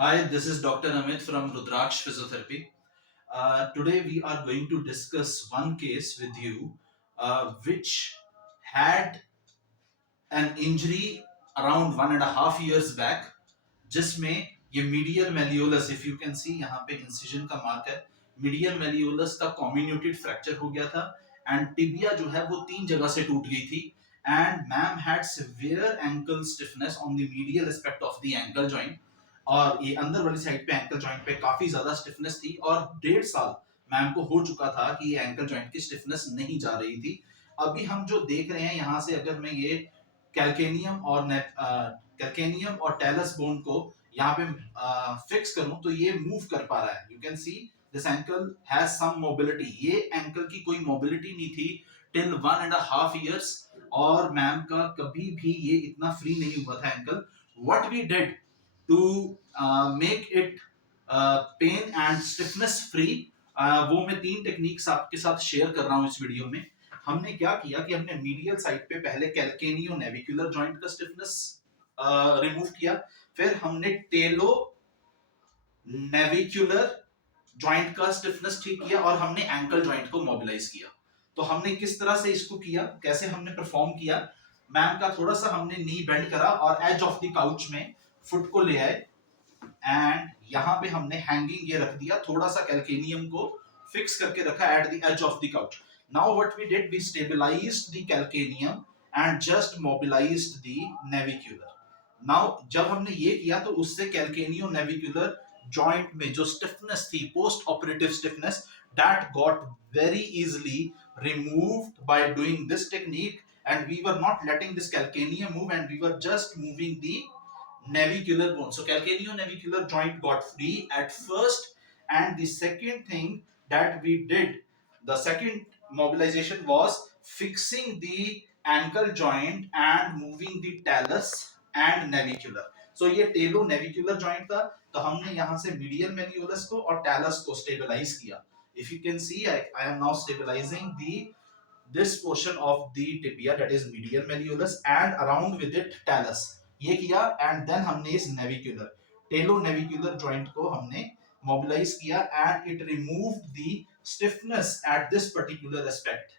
Hi, this is Dr. Amit from Rudraksh Physiotherapy. Today we are going to discuss one case with you which had an injury around 1.5 years back. जिसमें ये medial malleolus, if you can see यहाँ पे incision का mark है, medial मेलियोलस का communicated fracture हो गया था एंड टिबिया जो है वो 3 जगह से टूट गई थी and ma'am had severe ankle stiffness on the medial aspect of the ankle joint. और ये अंदर वाली साइड पे एंकल जॉइंट पे काफी ज्यादा स्टिफनेस थी और 1.5 साल मैम को हो चुका था कि ये एंकल जॉइंट की स्टिफनेस नहीं जा रही थी। अभी हम जो देख रहे हैं यहाँ से, अगर मैं ये कैल्केनियम और टेलस बोन को यहाँ पे फिक्स करूं तो ये मूव कर पा रहा है। You can see this ankle has some mobility. ये एंकल की कोई मोबिलिटी नहीं थी टिल 1.5 years और मैम का कभी भी ये इतना फ्री नहीं हुआ था ankle. What we did to make it pain and stiffness free, वो मैं 3 टेक्निक्स आपके साथ शेयर कर रहा हूं इस वीडियो में। हमने क्या किया कि हमने मीडियल साइड पे पहले कैल्केनियो नेविकुलर जॉइंट का स्टिफनेस रिमूव किया, फिर हमने टेलो नेविकुलर जॉइंट का स्टिफनेस ठीक किया और हमने एंकल जॉइंट को मोबिलाइज किया। तो हमने किस तरह से इसको किया, कैसे हमने परफॉर्म किया, मैम का थोड़ा सा हमने नी बेंड करा और एज ऑफ द काउच में फुट को ले आए एंड यहाँ पे हमने हैंगिंग ये रख दिया, थोड़ा सा कैल्केनियम को फिक्स करके रखा at the edge of the couch. Now what we did, we stabilized the calcaneum and just mobilized the navicular. Now जब हमने ये किया तो उससे कैल्केनियो नेविकुलर जॉइंट में जो स्टिफनेस थी, post operative stiffness, that got very easily removed by doing this technique, and we were not letting this calcaneum move and we were just moving the navicular bone. So calcaneonavicular joint got free at first, and the second thing that we did, the second mobilization was fixing the ankle joint and moving the talus and navicular. So ये टेलो navicular joint था, तो हमने यहाँ से medial मेनियोलस को और talus को stabilise किया। If you can see, I am now stabilizing this portion of the tibia, that is medial malleolus, and around with it talus। ये किया एंड देन हमने इस नेविकुलर टेलो नेविकुलर जॉइंट को हमने मोबिलाइज किया and it removed the stiffness at this particular aspect.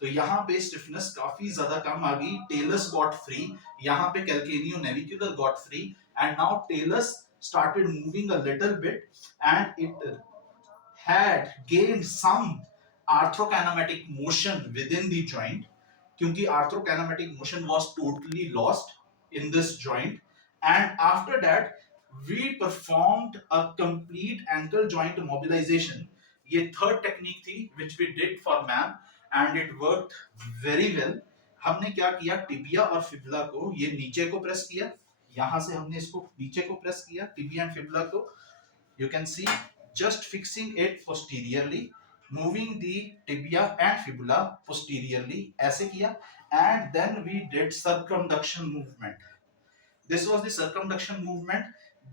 तो यहाँ पे स्टिफनेस काफी ज्यादा कम आ गई, टेलस गॉट फ्री, यहाँ पे calcaneonavicular got free and now talus started moving a little bit and it had gained some arthrokinematic motion within the joint, क्योंकि arthrokinematic motion was totally lost in this joint, and after that we performed a complete ankle joint mobilization। ये third technique थी which we did for ma'am and it worked very well। हमने क्या किया, tibia और fibula को ये नीचे को प्रेस किया, यहां से हमने इसको नीचे को प्रेस किया टिबिया एंड फिबुला को। You can see just fixing it posteriorly, moving the tibia and fibula posteriorly, ऐसे किया, and then we did circumduction movement। This was the circumduction movement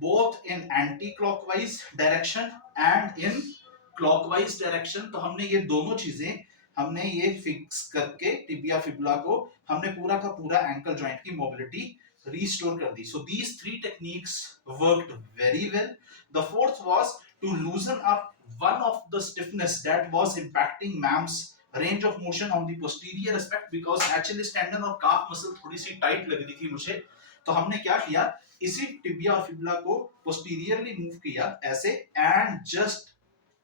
both in anti-clockwise direction and in clockwise direction। तो हमने ये दोनों चीजें हमने ये fix करके टिबिया फिबुला को हमने पूरा का पूरा एंकल जॉइंट की मोबिलिटी restore कर दी। So these three techniques worked very well। The fourth was to loosen up one of the stiffness that was impacting ma'am's range of motion on the posterior aspect, because Achilles tendon और calf muscle थोड़ी सी tight लग रही थी मुझे। तो हमने क्या किया, इसी टिबिया और फिबुला को पोस्टीरियरली मूव किया ऐसे एंड जस्ट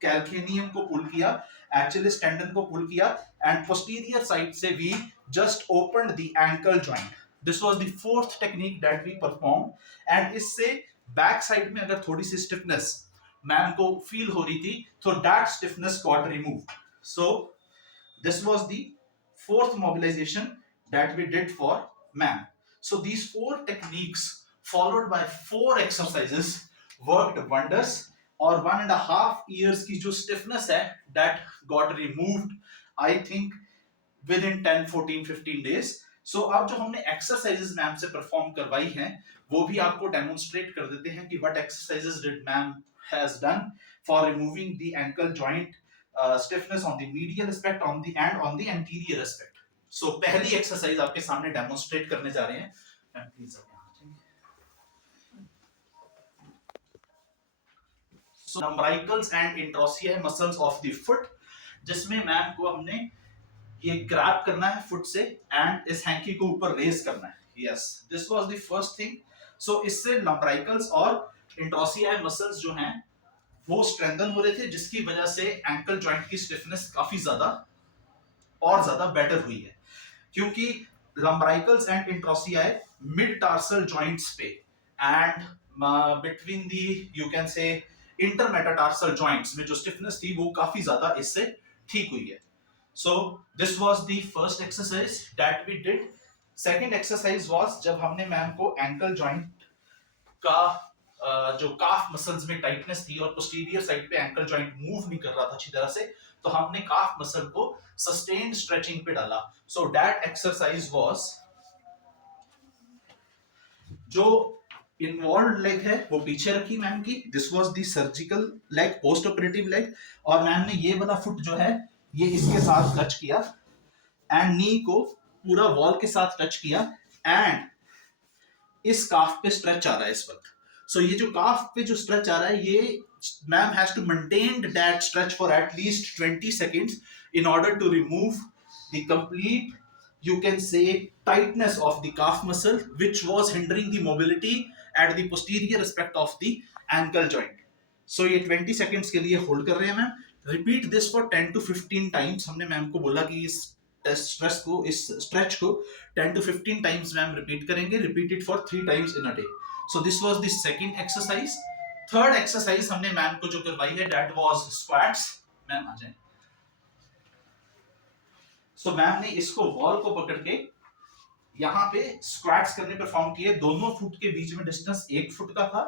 कैल्केनियम को पुल किया, एचिलिस टेंडन को पुल किया एंड पोस्टीरियर साइड से we just opened the ankle joint. This was the fourth technique that we perform and इससे बैक साइड में अगर थोड़ी सी स्टिफनेस मैम को फील हो रही थी तो that stiffness got removed. So this was the fourth mobilization that we did for man। So these 4 techniques followed by 4 exercises worked wonders और 1.5 years की जो stiffness है that got removed I think within 10 14 15 days। So अब जो हमने exercises ma'am से perform करवाई हैं वो भी आपको demonstrate कर देते हैं कि what exercises did ma'am has done for removing the ankle joint stiffness on the medial aspect on the and on the anterior aspect। So पहली एक्सरसाइज आपके सामने डेमोन्स्ट्रेट करने जा रहे हैं। Please So lumbricals and interossei muscles of the foot, जिसमें ma'am को हमने ये ग्रैब करना है फुट से एंड इस हैंकी को ऊपर रेज करना है. Yes, this was the first thing. So इससे लंब्राइकल्स और इंट्रोसियाई मसल्स जो हैं वो स्ट्रेंथन हो रहे थे, जिसकी वजह से एंकल जॉइंट की स्टिफनेस काफी ज्यादा बेटर हुई है. क्योंकि lumbricals and interossei mid tarsal joints पे and between the you can say intermetatarsal joints में जो स्टिफनेस थी वो काफी ज्यादा इससे ठीक हुई है. So this was the first exercise that we did. Second exercise was जब हमने मैम को एंकल जॉइंट का जो काफ मसल्स में टाइटनेस थी और पोस्टीरियर साइड पे एंकल जॉइंट मूव नहीं कर रहा था अच्छी तरह से, तो हमने काफ मसल को सस्टेन्ड स्ट्रेचिंग पे डाला. So that exercise was जो इन्वॉल्व लेग है वो पीछे रखी मैम की. This was the surgical leg, post operative leg, और मैम ने ये वाला फुट जो है ये इसके साथ टच किया एंड नी को पूरा वॉल के साथ टच किया एंड इस काफ पे स्ट्रेच आ रहा है इस वक्त. सो ये जो काफ पे जो स्ट्रेच आ रहा है ये ma'am has to maintain that stretch for at least 20 seconds in order to remove the complete, you can say, tightness of the calf muscle which was hindering the mobility at the posterior aspect of the ankle joint. So ये 20 seconds के लिए hold कर रहे हैं ma'am. Repeat this for 10 to 15 times. हमने ma'am को बोला कि इस स्ट्रेच को 10 to 15 टाइम्स मैम रिपीट करेंगे. Repeat it for 3 times in a day. So this was the second exercise. Third exercise हमने मैम को जो करवाई है दैट वाज स्क्वाट्स. मैम आ जाए. सो मैम ने इसको वॉल को पकड़ के यहाँ पे स्क्वाट्स करने परफॉर्म किए. दोनों फुट के बीच में डिस्टेंस 1 फुट का था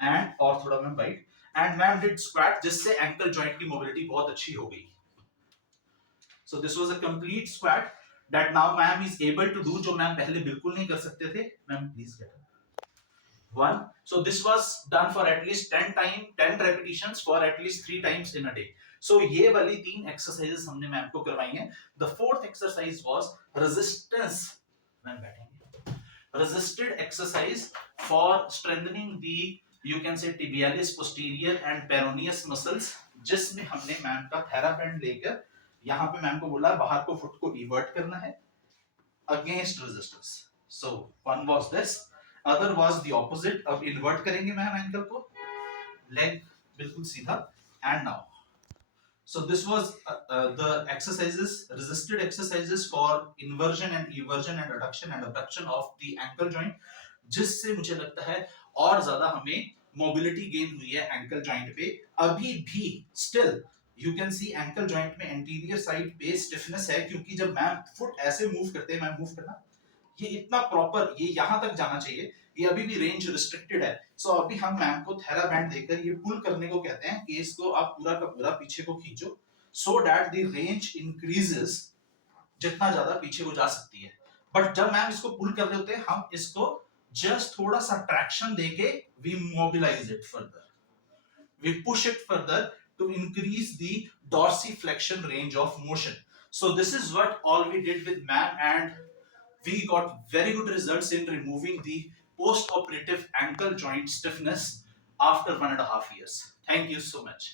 एंड और थोड़ा ma'am wide and ma'am did squat, जिससे एंकल जॉइंट की मोबिलिटी बहुत अच्छी हो गई. So this was a complete squat that now ma'am is able to do, जो मैम पहले बिल्कुल नहीं कर सकते थे. Ma'am please get 1. So this was done for at least 10 repetitions for at least 3 times in a day. So ये वाली 3 exercises हमने मैम को करवाई हैं. The fourth exercise was resistance. Ma'am बैठेंगे. Resisted exercise for strengthening the, you can say, tibialis posterior and peroneus muscles, जिसमें हमने ma'am का थेराबैंड लेकर यहाँ पे मैम को बोला बाहर को फुट को इवर्ट करना है against resistance. So one was this, other was the opposite. अब इन्वर्ट करेंगे मैम एंकल को, लेग बिल्कुल सीधा. And now so this was the exercises, resisted exercises for inversion and eversion and adduction and abduction of the ankle joint, जिससे मुझे लगता है और ज्यादा हमें मोबिलिटी गेन हुई है एंकल जॉइंट पे. अभी भी still you can C ankle joint में एंटीरियर साइड पे स्टिफनेस है, क्योंकि जब मैम फुट ऐसे मूव करते हैं, मैम मूव करना, ये इतना प्रॉपर ये यहां तक जाना चाहिए, ये अभी भी रेंज रिस्ट्रिक्टेड है. सो अभी हम मैम को थेराबैंड देकर ये पुल करने को कहते हैं कि इसको आप पूरा का पूरा पीछे को खींचो so that the range increases, जितना ज्यादा पीछे को जा सकती है. बट जब मैम इसको पुल कर रहे होते हैं हम इसको जस्ट थोड़ा सा ट्रैक्शन देके we mobilize it further, we push it further to increase the dorsiflexion range of motion. So this is what all we did with ma'am, and we got very good results in removing the post-operative ankle joint stiffness after 1.5 years. Thank you so much.